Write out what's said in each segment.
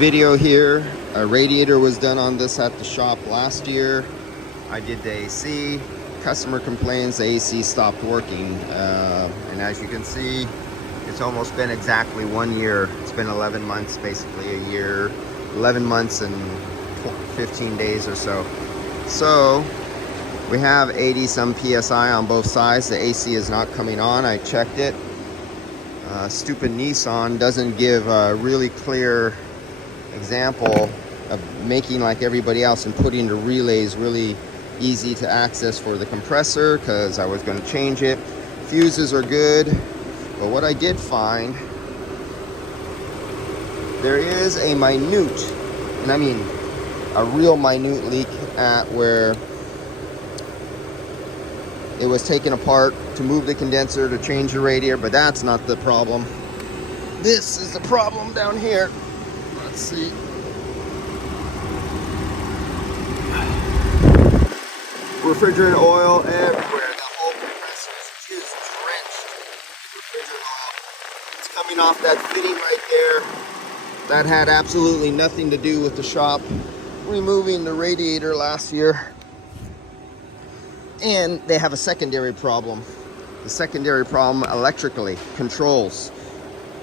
Video here. A radiator was done on this at the shop last year. I did the AC. Customer complains the AC stopped working, and as you can see, it's almost been exactly 1 year. It's been 11 months, basically a year, 11 months and 15 days or so. So we have 80 some psi on both sides. The AC is not coming on. I checked it. Stupid Nissan doesn't give a really clear example of making like everybody else and putting the relays really easy to access for the compressor, because I was going to change it. Fuses are good, but what I did find, there is a minute, and I mean a real minute leak at where it was taken apart to move the condenser to change the radiator, but that's not the problem. This is the problem down here. Let's see. Refrigerant oil everywhere. The whole compressor is just drenched in refrigerant oil. It's coming off that fitting right there. That had absolutely nothing to do with the shop removing the radiator last year. And they have a secondary problem. The secondary problem electrically controls.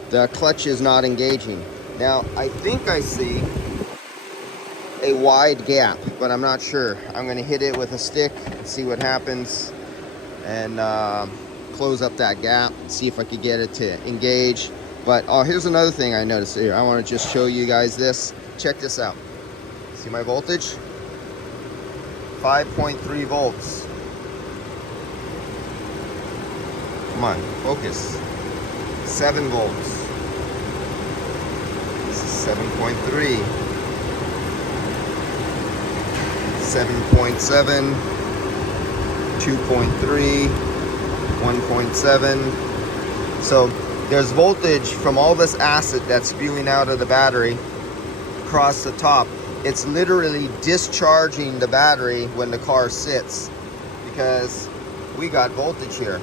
The clutch is not engaging. Now, I think I see a wide gap, but I'm not sure. I'm going to hit it with a stick and see what happens, and close up that gap, see if I could get it to engage. But here's another thing I noticed here. I want to just show you guys this. Check this out. See my voltage? 5.3 volts. Come on, focus. 7 volts. 7.3, 7.7, 2.3, 1.7. So there's voltage from all this acid that's spewing out of the battery across the top. It's literally discharging the battery when the car sits, because we got voltage here.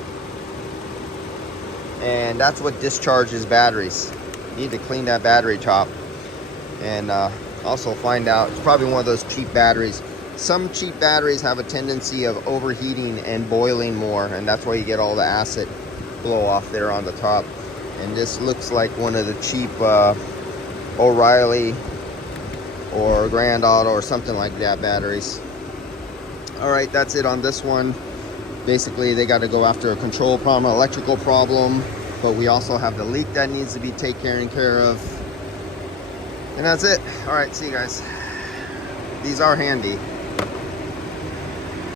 And that's what discharges batteries. You need to clean that battery top. And also find out, it's probably one of those cheap batteries. Some cheap batteries have a tendency of overheating and boiling more, and that's why you get all the acid blow off there on the top. And this looks like one of the cheap O'Reilly or Grand Auto or something like that batteries. Alright, that's it on this one. Basically, they got to go after a control problem, electrical problem, but we also have the leak that needs to be taken care of. And that's it. All right, see you guys. These are handy.